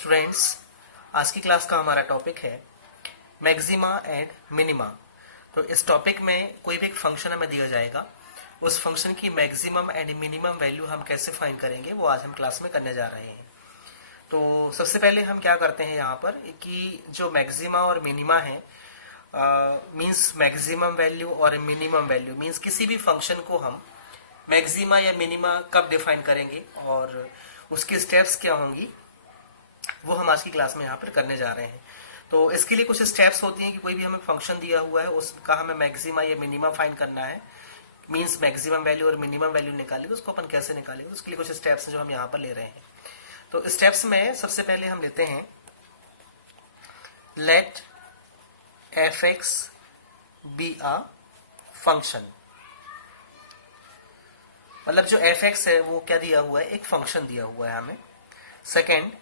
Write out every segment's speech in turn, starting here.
Students, आज की class का हमारा टॉपिक है मैक्सिमा एंड मिनिमा। तो इस टॉपिक में कोई भी एक फंक्शन हमें दिया जाएगा, उस फंक्शन की मैक्सिमम एंड मिनिमम वैल्यू हम कैसे फाइंड करेंगे वो आज हम क्लास में करने जा रहे हैं। तो सबसे पहले हम क्या करते हैं यहाँ पर कि जो मैक्सिमा और मिनिमा है मींस मैक्सिमम वैल्यू और मिनिमम वैल्यू मींस किसी भी फंक्शन को हम मैक्सिमा या मिनिमा कब डिफाइन करेंगे और उसकी स्टेप्स क्या होंगी वो हम आज की क्लास में यहाँ पर करने जा रहे हैं। तो इसके लिए कुछ स्टेप्स होती हैं कि कोई भी हमें फंक्शन दिया हुआ है उसका हमें मैक्सिमा या मिनिमा फाइंड करना है, मींस मैक्सिमम वैल्यू और मिनिमम वैल्यू निकालेंगे, तो उसको अपन कैसे निकालेंगे, तो उसके लिए कुछ स्टेप्स हैं जो हम यहाँ पर ले रहे हैं। तो स्टेप्स में सबसे पहले हम लेते हैं let F X be a function. मतलब जो एफ एक्स है वो क्या दिया हुआ है, एक फंक्शन दिया हुआ है हमें। Second,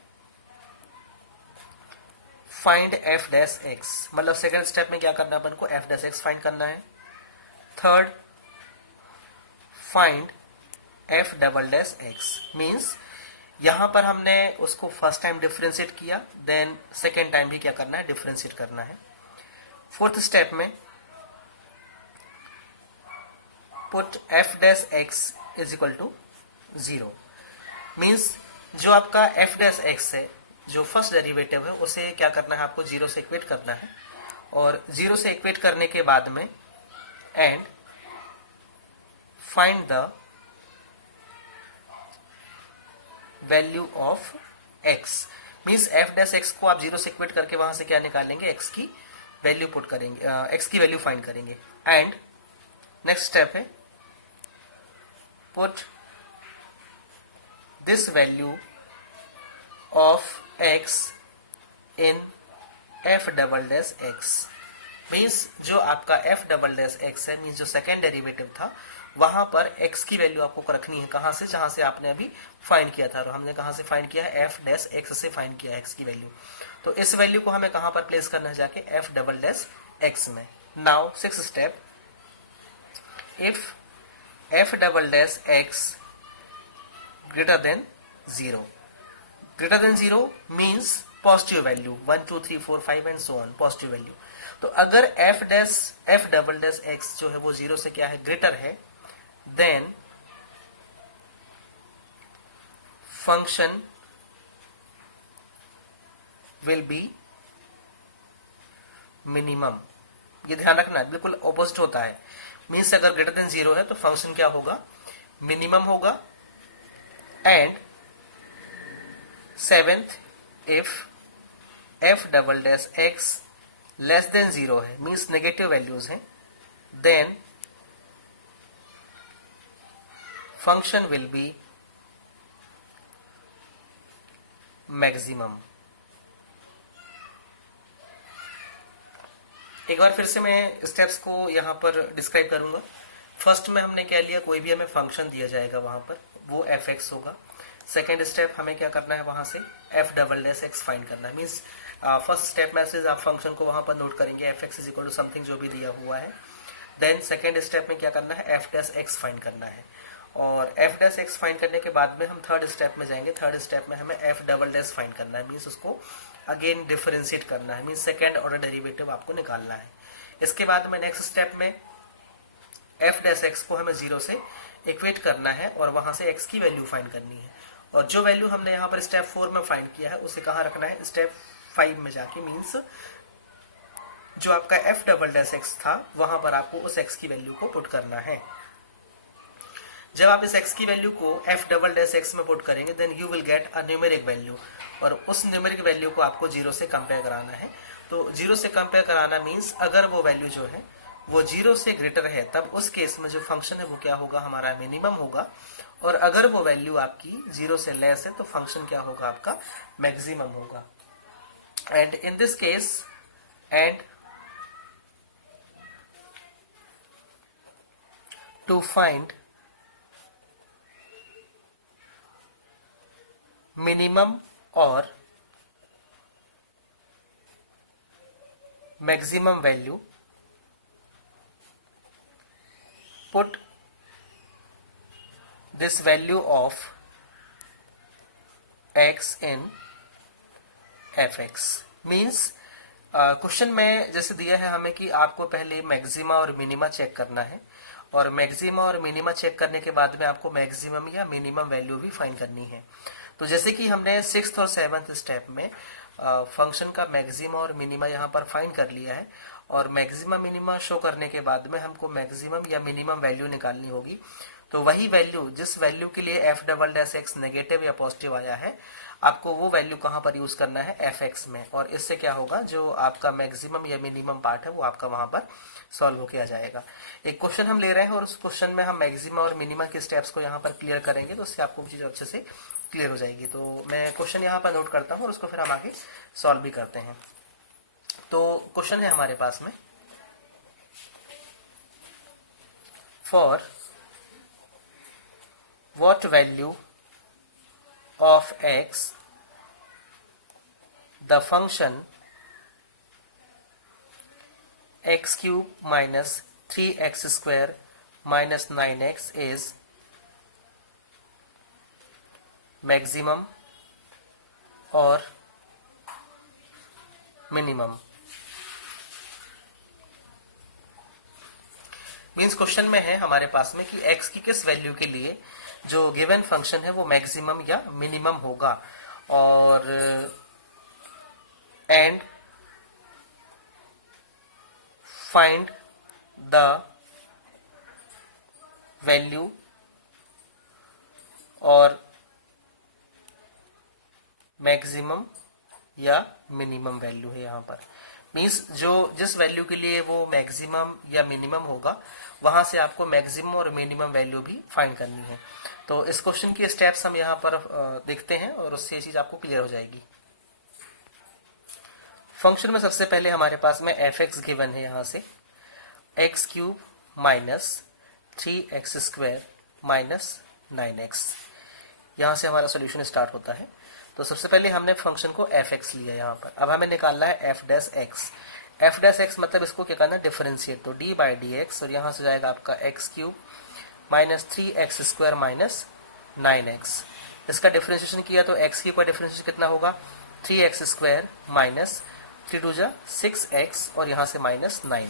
find F dash x, मतलब सेकेंड स्टेप में क्या करना है अपन को, एफ डैश एक्स फाइंड करना है। Third, find F double dash X, means यहां पर हमने उसको फर्स्ट टाइम डिफरेंशिएट किया, देन सेकेंड टाइम भी क्या करना है, डिफरेंशिएट करना है। फोर्थ स्टेप में put F dash X is equal to 0, means जो आपका एफ डैश एक्स है, जो फर्स्ट डेरिवेटिव है, उसे क्या करना है, आपको 0 से इक्वेट करना है। और 0 से इक्वेट करने के बाद में and find the value of x, means F dash x को आप 0 से इक्वेट करके वहां से क्या निकालेंगे, x की वैल्यू पुट करेंगे, x की वैल्यू फाइंड करेंगे। एंड नेक्स्ट स्टेप है put this value of x in f double dash x, means जो आपका f डबल डैश x है, मीन्स जो सेकेंड डेरिवेटिव था वहां पर x की वैल्यू आपको रखनी है कहां से, जहां से आपने अभी फाइंड किया था। और हमने कहां से फाइंड किया है, f डैश x से फाइंड किया है x की वैल्यू। तो इस वैल्यू को हमें कहां पर प्लेस करना है, जाके f डबल डैश x में। Now six step, if f double dash x greater than 0, greater than 0 means positive value 1 2 3 4 5 and so on, positive value. तो अगर f डबल डैश x जो है वो 0 से क्या है, ग्रेटर है, then function will be minimum. ये ध्यान रखना, बिल्कुल ऑपोजिट होता है। मीन्स अगर ग्रेटर देन 0 है तो फंक्शन क्या होगा, मिनिमम होगा। And seventh, if f double dash x less than 0 है, मीन्स नेगेटिव वैल्यूज हैं, then function will be maximum. एक बार फिर से मैं स्टेप्स को यहां पर डिस्क्राइब करूंगा। फर्स्ट में हमने क्या लिया, कोई भी हमें फंक्शन दिया जाएगा वहां पर, वो एफ एक्स होगा। सेकेंड स्टेप हमें क्या करना है, वहां से F double dash x find करना है। मीन्स फर्स्ट स्टेप में से आप फंक्शन को वहां पर नोट करेंगे, F X is equal to something जो भी दिया हुआ है। देन सेकेंड स्टेप में क्या करना है, एफ डैश एक्स फाइंड करना है। और एफ डैश एक्स फाइंड करने के बाद में हम थर्ड स्टेप में जाएंगे। थर्ड स्टेप में हमें एफ डबल डैश फाइंड करना है, मीन्स उसको अगेन डिफरेंशिएट करना है, मीन्स सेकेंड ऑर्डर डेरिवेटिव आपको निकालना है। इसके बाद में नेक्स्ट स्टेप में एफ डैश एक्स को हमें 0 से इक्वेट करना है और वहां से x की वैल्यू फाइंड करनी है। और जो वैल्यू हमने यहाँ पर स्टेप 4 में फाइंड किया है उसे कहाँ रखना है, स्टेप 5 में जाके, मीन्स जो आपका एफ डबल डैश एक्स था वहां पर आपको उस x की वैल्यू को पुट करना है। जब आप इस x की वैल्यू को एफ डबल डैश एक्स में पुट करेंगे then you will get a numeric value, और उस न्यूमेरिक वैल्यू को आपको 0 से कंपेयर कराना है। तो 0 से कंपेयर कराना मीन्स अगर वो वैल्यू जो है वो 0 से ग्रेटर है तब उस केस में जो फंक्शन है वो क्या होगा, हमारा मिनिमम होगा। और अगर वो वैल्यू आपकी 0 से लेस है तो फंक्शन क्या होगा, आपका मैक्सिमम होगा। And in this case, and to find minimum और maximum value, put this value of x in f x. Means question में जैसे दिया है हमें कि आपको पहले मैक्सिमा और मिनिमा चेक करना है, और मैक्सिमा और मिनिमा चेक करने के बाद में आपको मैक्सिमम या मिनिमम वैल्यू भी फाइंड करनी है। तो जैसे कि हमने 6th और 7th स्टेप में फंक्शन का मैक्सिमा और मिनिमा यहाँ पर फाइंड कर लिया है, और मैक्सिमा मिनिमा शो करने के बाद में हमको मैक्सिमम या मिनिमम वैल्यू निकालनी होगी। तो वही वैल्यू जिस वैल्यू के लिए F double dash x negative या पॉजिटिव आया है, आपको वो वैल्यू कहाँ पर यूज करना है, एफ एक्स में। और इससे क्या होगा, जो आपका मैक्सिमम या मिनिमम पार्ट है वो आपका वहां पर सॉल्व होके आ जाएगा। एक क्वेश्चन हम ले रहे हैं और उस क्वेश्चन में हम मैक्सिमम और मिनिमम के स्टेप्स को यहाँ पर क्लियर करेंगे, तो उससे आपको चीज अच्छे से क्लियर हो जाएगी। तो मैं क्वेश्चन यहाँ पर नोट करता हूँ और उसको फिर हम आगे सॉल्व भी करते हैं। तो क्वेश्चन है हमारे पास में, for what value of x the function x cube minus 3x square minus 9x is maximum or minimum। Means question में है हमारे पास में कि x की किस वैल्यू के लिए जो गिवन फंक्शन है वो मैक्सिमम या मिनिमम होगा, और एंड फाइंड द वैल्यू और मैक्सिमम या मिनिमम वैल्यू है यहाँ पर। मीन्स जो जिस वैल्यू के लिए वो मैक्सिमम या मिनिमम होगा, वहां से आपको मैक्सिमम और मिनिमम वैल्यू भी फाइंड करनी है। तो इस क्वेश्चन की स्टेप्स हम यहाँ पर देखते हैं और उससे ये चीज आपको क्लियर हो जाएगी। फंक्शन में सबसे पहले हमारे पास में एफ एक्स गिवन है, यहाँ से x cube minus 3x square minus 9x, यहाँ से हमारा सोल्यूशन स्टार्ट होता है। तो सबसे पहले हमने फंक्शन को एफ एक्स लिया यहाँ पर। अब हमें निकालना है F dash x. F dash x मतलब इसको क्या करना है, डिफरेंशिएट। तो डी बाई डी एक्स, और यहाँ से जाएगा आपका x cube minus 3x square minus 9x। इसका डिफरेंशिएशन किया तो x की ऊपर डिफरेंशिएशन कितना होगा, 3x स्क्वायर माइनस 3 टू जा 6x, और यहाँ से माइनस 9।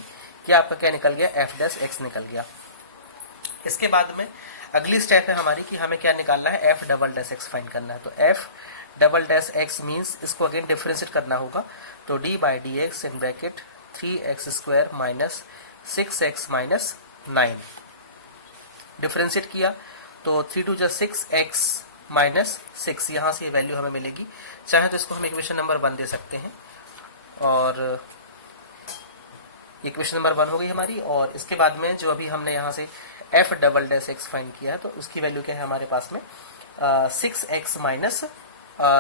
क्या आपका क्या निकल गया, एफ डैश एक्स निकल गया। इसके बाद में अगली स्टेप है हमारी कि हमें क्या निकालना है, F double dash x find करना है। तो F double dash X means इसको अगेन डिफरेंशिएट करना होगा। तो D by D x in bracket 3x square minus 6x minus 9। Differentiate किया तो 3 टू जा 6x माइनस 6, यहाँ से वैल्यू हमें मिलेगी। चाहे तो इसको हम इक्वेशन नंबर 1 दे सकते हैं, और इक्वेशन नंबर 1 हो गई हमारी। और इसके बाद में जो अभी हमने यहाँ से F double dash x find किया है, तो उसकी वैल्यू क्या है हमारे पास में, 6x माइनस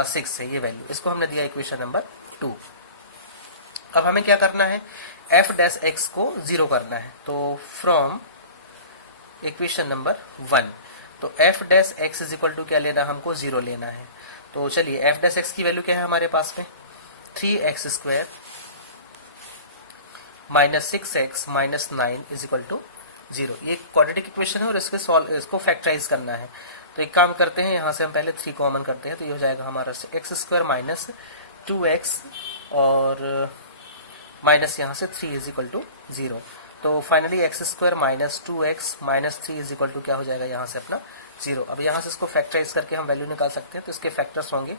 6 है ये वैल्यू। इसको हमने दिया इक्वेशन नंबर 2। अब हमें क्या करना है, एफ डैश एक्स को 0 करना है। तो फ्रॉम इक्वेशन नंबर 1, तो F dash X is equal to क्या लेना, हमको 0 लेना है। तो चलिए एफ डैश एक्स की वैल्यू क्या है हमारे पास में, 3x square minus 6x minus 9 is equal to 0। ये क्वाड्रेटिक इक्वेशन है और इसको फैक्टराइज करना है। तो एक काम करते हैं, यहाँ से हम पहले 3 कॉमन करते हैं, तो ये हो जाएगा हमारा x स्क्वायर माइनस 2x और माइनस यहाँ से 3 इज इक्वल टू 0। तो finally X square minus 2x minus 3 is equal to क्या हो जाएगा यहाँ से अपना 0। अब यहाँ से इसको फैक्टराइज करके हम वैल्यू निकाल सकते हैं। तो इसके फैक्टर्स होंगे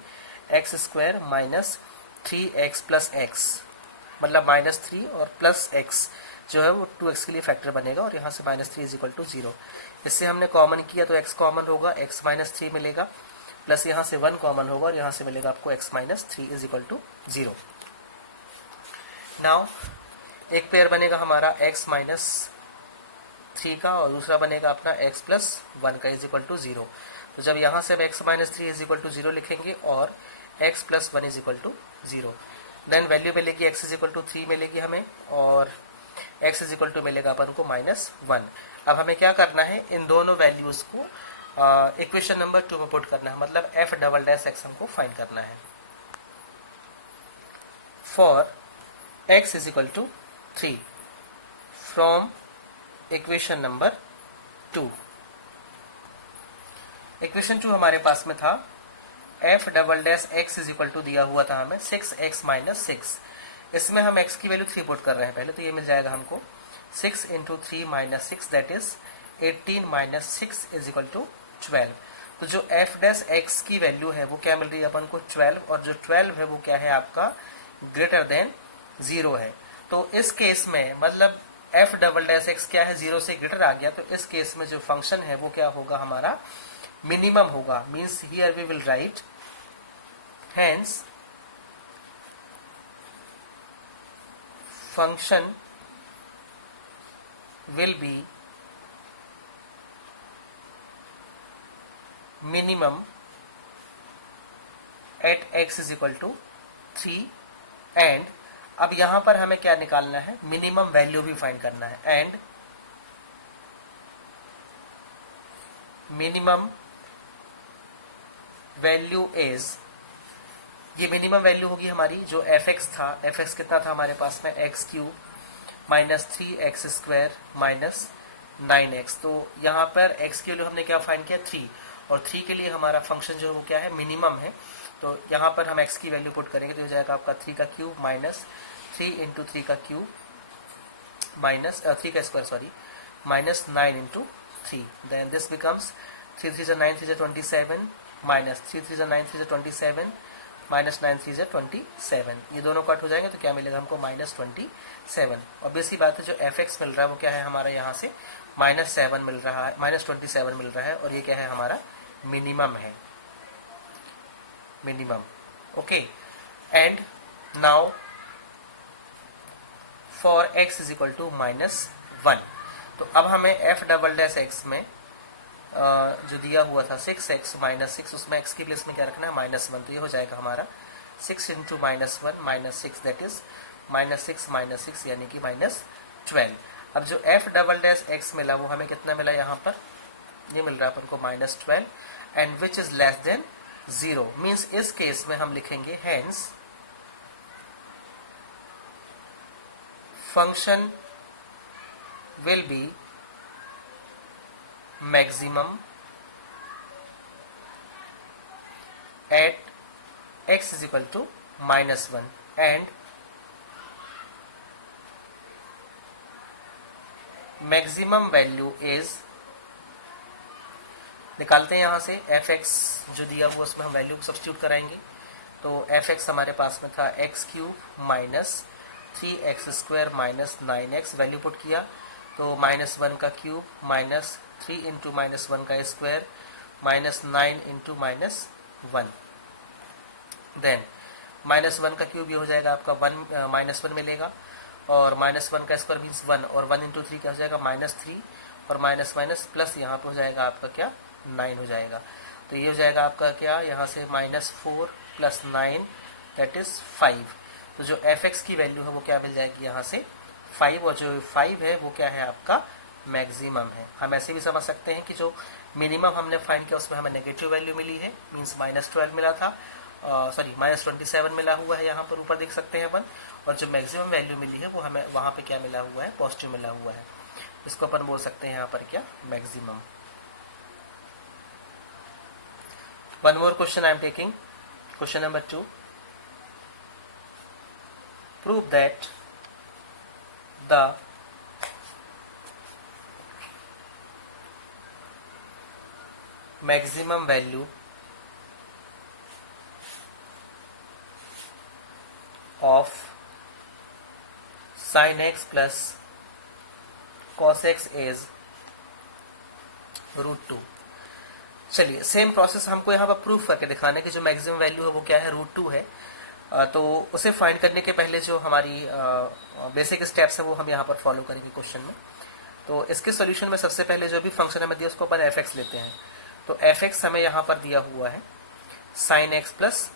x square minus 3x plus x, मतलब माइनस 3 और प्लस एक्स जो है वो 2x के लिए फैक्टर बनेगा, और यहाँ से माइनस 3 इज इक्वल टू 0। इससे हमने कॉमन किया तो x कॉमन होगा, x माइनस 3 मिलेगा, प्लस यहाँ से 1 कॉमन होगा और यहाँ से मिलेगा आपको x minus 3 is equal to 0। Now एक पेयर बनेगा हमारा x माइनस 3 का, और दूसरा बनेगा अपना x प्लस 1 का इज इक्वल टू 0। तो जब यहाँ से हम x minus 3 is equal to 0 लिखेंगे और x plus 1 is equal to 0, then value मिलेगी x इज इक्वल टू 3 मिलेगी हमें, और x इज इक्वल टू मिलेगा अपन को माइनस 1। अब हमें क्या करना है, इन दोनों वैल्यूज को इक्वेशन नंबर 2 में पुट करना है, मतलब एफ डबल डैश एक्स हमको फाइंड करना है। For x is equal to 3 from equation number 2। Equation 2 हमारे पास में था F double dash X is equal to दिया हुआ था हमें 6x माइनस 6। इसमें हम x की वैल्यू 3 पुट कर रहे हैं पहले, तो ये मिल जाएगा हमको 6 into 3 minus 6 that is 18 minus 6 is equal to 12। तो जो एफ डैश एक्स की वैल्यू है वो क्या मिल रही है अपन को 12, और जो 12 है वो क्या है आपका ग्रेटर देन 0 है। तो इस केस में मतलब एफ डबल डैश एक्स क्या है 0 से ग्रेटर आ गया, तो इस केस में जो फंक्शन है वो क्या होगा हमारा मिनिमम होगा। Means here we will write hence function will be minimum at x is equal to 3 and अब यहां पर हमें क्या निकालना है, मिनिमम वैल्यू भी फाइंड करना है। एंड मिनिमम वैल्यू इज, ये मिनिमम वैल्यू होगी हमारी जो fx था, fx कितना था हमारे पास में x cube minus 3x square minus 9x। तो यहाँ पर x की वैल्यू हमने क्या फाइंड किया 3, और 3 के लिए हमारा फंक्शन जो है वो क्या है मिनिमम है। तो यहाँ पर हम x की वैल्यू पुट करेंगे तो हो जाएगा आपका 3 का क्यूब माइनस 3 इंटू 3 का क्यूब माइनस 3 का square sorry minus 9 into 3। Then this becomes 3 3 9 3 27 minus 3 3 9 3 27 minus 9 3 27। ये दोनों कट हो जाएंगे तो क्या मिलेगा हमको माइनस 27। ऑब्वियसली बात है जो एफ एक्स मिल रहा है वो क्या है हमारा यहाँ से माइनस 7 मिल रहा है, माइनस 27 मिल रहा है, और ये क्या है हमारा मिनिमम है, minimum. Okay, and now for x is equal to minus 1। तो अब हमें एफ डबल डैश एक्स में जो दिया हुआ था 6x माइनस 6, उसमें x की प्लेस में क्या रखना है -1। तो ये हो जाएगा हमारा 6 into -1 minus 6 that is -6 minus 6 यानी कि -12। अब जो f डबल डैश x मिला वो हमें कितना मिला यहाँ पर, ये मिल रहा है अपन को -12 and which is less than 0। Means इस केस में हम लिखेंगे hence function will B maximum at x is equal to -1 and maximum value is, निकालते हैं यहाँ से fx जो दिया हुआ उसमें हम वैल्यू सब्स्टिट्यूट कराएंगे। तो fx हमारे पास में था x cube minus 3x square minus 9x, value put किया तो -1 का क्यूब माइनस 3 इंटू -1 का स्क्वायर माइनस 9 इंटू -1, देन -1 का क्यूब ये हो जाएगा आपका -1 मिलेगा, और -1 का स्क्वायर मीन्स 1, और 1 इंटू 3 क्या हो जाएगा -3, और माइनस माइनस प्लस यहाँ पे हो जाएगा आपका क्या 9 हो जाएगा। तो ये हो जाएगा आपका क्या यहाँ से -4 प्लस 9 दैट इज 5। तो जो fx की वैल्यू है वो क्या मिल जाएगी यहाँ से 5, और जो 5 है वो क्या है आपका मैक्सिमम है। हम ऐसे भी समझ सकते हैं कि जो मिनिमम हमने फाइंड किया उसमें हमें नेगेटिव वैल्यू मिली है, मींस -12 मिला था, सॉरी -27 मिला हुआ है यहाँ पर ऊपर देख सकते हैं अपन, और जो मैक्सिमम वैल्यू मिली है वो हमें वहाँ पे क्या मिला हुआ है पॉजिटिव मिला हुआ है। इसको अपन बोल सकते हैं यहाँ पर क्या maximum. One more question I am taking, question number 2। Prove that the maximum value of sin x plus cos x is √2। चलिए सेम प्रोसेस हमको यहाँ पर प्रूफ करके दिखाने की, जो मैक्सिमम वैल्यू है वो क्या है √2 है। तो उसे फाइंड करने के पहले जो हमारी बेसिक स्टेप्स है वो हम यहाँ पर फॉलो करेंगे क्वेश्चन में। तो इसके सॉल्यूशन में सबसे पहले जो भी फंक्शन हमें दिया उसको अपन एफ लेते हैं। तो एफ हमें यहाँ पर दिया हुआ है sine x plus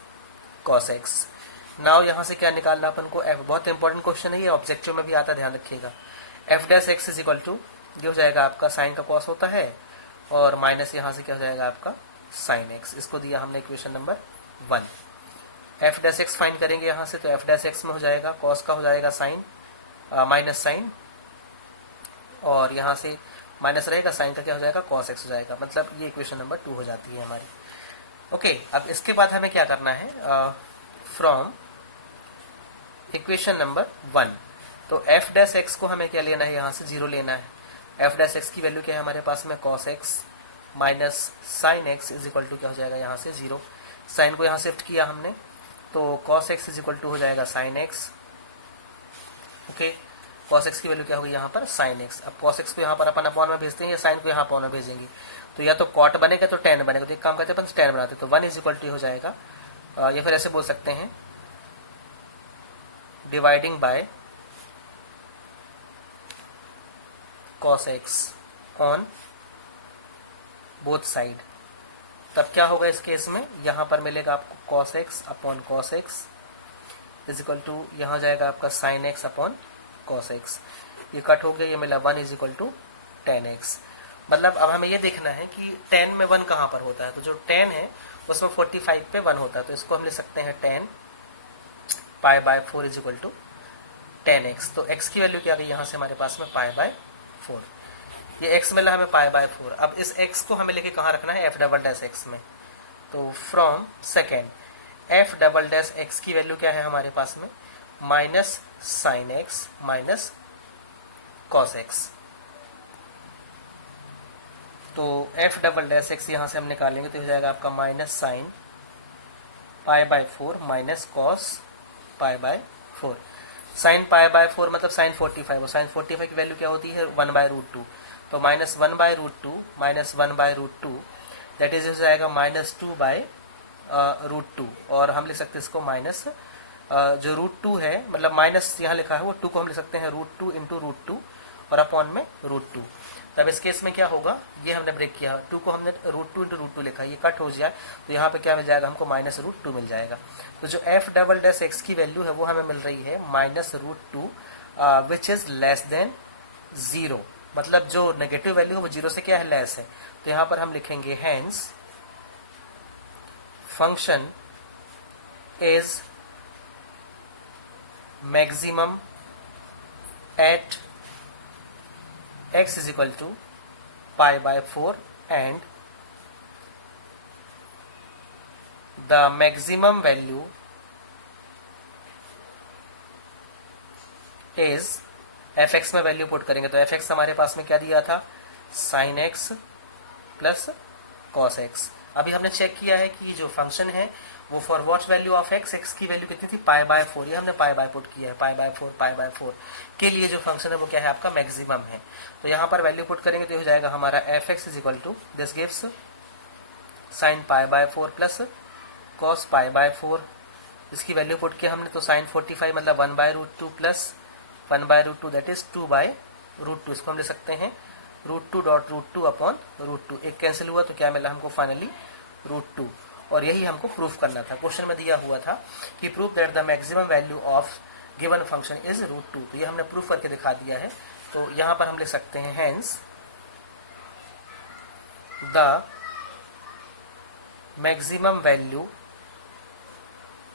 cos x. Now यहाँ से क्या निकालना अपन को, एफ, बहुत इंपॉर्टेंट क्वेश्चन है ये, ऑब्जेक्टिव में भी आता, ध्यान रखिएगा। F dash X is equal to, ये हो जाएगा आपका साइन का कॉस होता है, और माइनस यहाँ से क्या हो जाएगा आपका साइन एक्स। इसको दिया हमने equation number 1। F dash x find करेंगे यहाँ से, तो एफ डैश एक्स में हो जाएगा कॉस का हो जाएगा साइन माइनस साइन, और यहाँ से माइनस रहेगा, साइन का क्या हो जाएगा कॉस एक्स हो जाएगा। मतलब ये इक्वेशन नंबर 2 हो जाती है हमारी। ओके, अब इसके बाद हमें क्या करना है, फ्रॉम इक्वेशन नंबर 1, तो एफ डैश एक्स को हमें क्या लेना है, यहाँ से 0 लेना है। एफ डैश एक्स की वैल्यू क्या है हमारे पास में, cos X minus sine X is equal to क्या हो जाएगा, यहाँ से 0। साइन को यहाँ शिफ्ट किया हमने, तो cos X is equal to हो जाएगा sine X. Okay, cos X की वैल्यू क्या होगी यहाँ पर, साइन एक्स। अब कॉस एक्स को यहाँ पर अपन अपॉन में भेजते हैं या साइन को यहाँ अपॉन में भेजेंगे, तो या तो कॉट बनेगा तो टेन बनेगा, तो एक काम करते हैं अपन टेन बनाते हैं, तो 1 इज इक्वल टू हो जाएगा, या फिर ऐसे बोल सकते हैं dividing by cos x on both side. तब क्या होगा इस केस में, यहां पर मिलेगा आपको cos x upon cos x is equal to यहां जाएगा आपका sin x upon cos x। ये कट हो गया, ये मिला 1 is equal to tan x। मतलब अब हमें ये देखना है कि 10 में 1 कहां पर होता है, तो जो 10 है उसमें 45 पे 1 होता है, तो इसको हम लिख सकते हैं 10 pi by 4 is equal to 10x। तो x की वैल्यू क्या आ गई यहाँ से हमारे पास में पाई बाय 4, ये x मिला हमें पाई बाय 4। अब इस x को हमें लेके कहाँ रखना है, f डबल डैश x में, तो from second f double dash x की वैल्यू क्या है हमारे पास में, minus sine x minus cos x. तो f डबल डैश x यहाँ से हम निकालेंगे तो हो जाएगा आपका minus sign pi by 4 minus cos pi by 4। Sign pi by 4 मतलब साइन 45, और साइन 45 की वैल्यू क्या होती है, 1/√2, तो माइनस 1/√2 माइनस 1/√2 दैट इज हो जाएगा माइनस 2/√2, और हम लिख सकते हैं इसको माइनस जो √2 है, मतलब माइनस यहाँ लिखा है वो 2 को हम लिख सकते हैं √2 इंटू √2 और अपॉन में √2। तब इस केस में क्या होगा, ये हमने ब्रेक किया, 2 को हमने √2 इंटू √2 लिखा, ये कट हो जाए तो यहाँ पे क्या मिल जाएगा हमको माइनस √2 मिल जाएगा। तो जो f डबल डैश एक्स की वैल्यू है वो हमें मिल रही है minus √2 which is less than 0, मतलब जो नेगेटिव वैल्यू है वो 0 से क्या है, लेस है। तो यहाँ पर हम लिखेंगे hence function is maximum at x is equal to pi by 4 and the maximum value is fx में वैल्यू पुट करेंगे, तो fx हमारे पास में क्या दिया था, sin x plus cos x। अभी हमने चेक किया है कि जो फंक्शन है वो for what value of x, x की वैल्यू कितनी थी, पाई बाय 4, ये हमने पाई बाय पुट किया है, पाई बाय 4 के लिए जो फंक्शन है वो क्या है आपका मैक्सिमम है। तो यहाँ पर वैल्यू पुट करेंगे तो हो जाएगा हमारा fx is equal to this gives sine pi by 4 plus cos pi by 4। इसकी वैल्यू पुट किया हमने तो साइन 45 मतलब 1/√2 प्लस 1/√2 दैट इज 2/√2, इसको हम ले सकते हैं √2 अपॉन √2, एक कैंसिल हुआ तो क्या मिला हमको फाइनली √2, और यही हमको प्रूफ करना था। क्वेश्चन में दिया हुआ था कि proof that the maximum value of given function is √2, तो ये हमने प्रूफ करके दिखा दिया है। तो यहाँ पर हम लिख सकते हैं hence the maximum value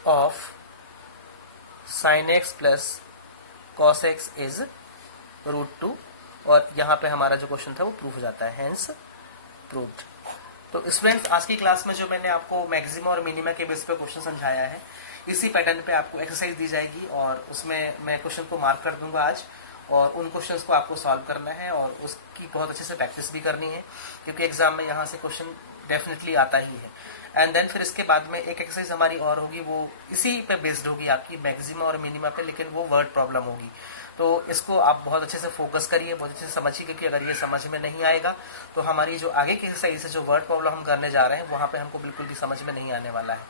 of sine x plus cos X is √2, और यहाँ पे हमारा जो क्वेश्चन था वो प्रूफ हो जाता है, हेंस प्रूव्ड। तो स्टूडेंट्स आज की क्लास में जो मैंने आपको मैक्सिमा और मिनिमा के बेस पे क्वेश्चन समझाया है, इसी पैटर्न पे आपको एक्सरसाइज दी जाएगी और उसमें मैं क्वेश्चन को मार्क कर दूंगा आज, और उन क्वेश्चंस को आपको सॉल्व करना है और उसकी बहुत अच्छे से प्रैक्टिस भी करनी है, क्योंकि एग्जाम में यहाँ से क्वेश्चन डेफिनेटली आता ही है। एंड देन फिर इसके बाद में एक एक्सरसाइज हमारी और होगी, वो इसी पे बेस्ड होगी आपकी मैक्सिमा और मिनिमा पे, लेकिन वो वर्ड प्रॉब्लम होगी। तो इसको आप बहुत अच्छे से फोकस करिए, बहुत अच्छे से समझिए, क्योंकि अगर ये समझ में नहीं आएगा तो हमारी जो आगे की एक्सरसाइज है, जो वर्ड प्रॉब्लम हम करने जा रहे हैं, वहाँ पे हमको बिल्कुल भी समझ में नहीं आने वाला है।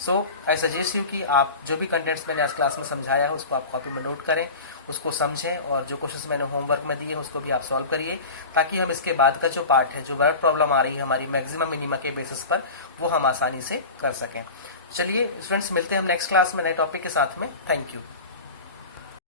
सो आई सजेस्ट यू कि आप जो भी कंटेंट्स मैंने आज क्लास में समझाया है उसको आप कॉपी में नोट करें, उसको समझें, और जो क्वेश्चंस मैंने होमवर्क में दिए उसको भी आप सॉल्व करिए, ताकि हम इसके बाद का जो पार्ट है, जो वर्ड प्रॉब्लम आ रही है हमारी मैक्सिमम मिनिमा के बेसिस पर, वो हम आसानी से कर सकें। चलिए स्टूडेंट्स, मिलते हैं हम नेक्स्ट क्लास में नए टॉपिक के साथ में। Thank you.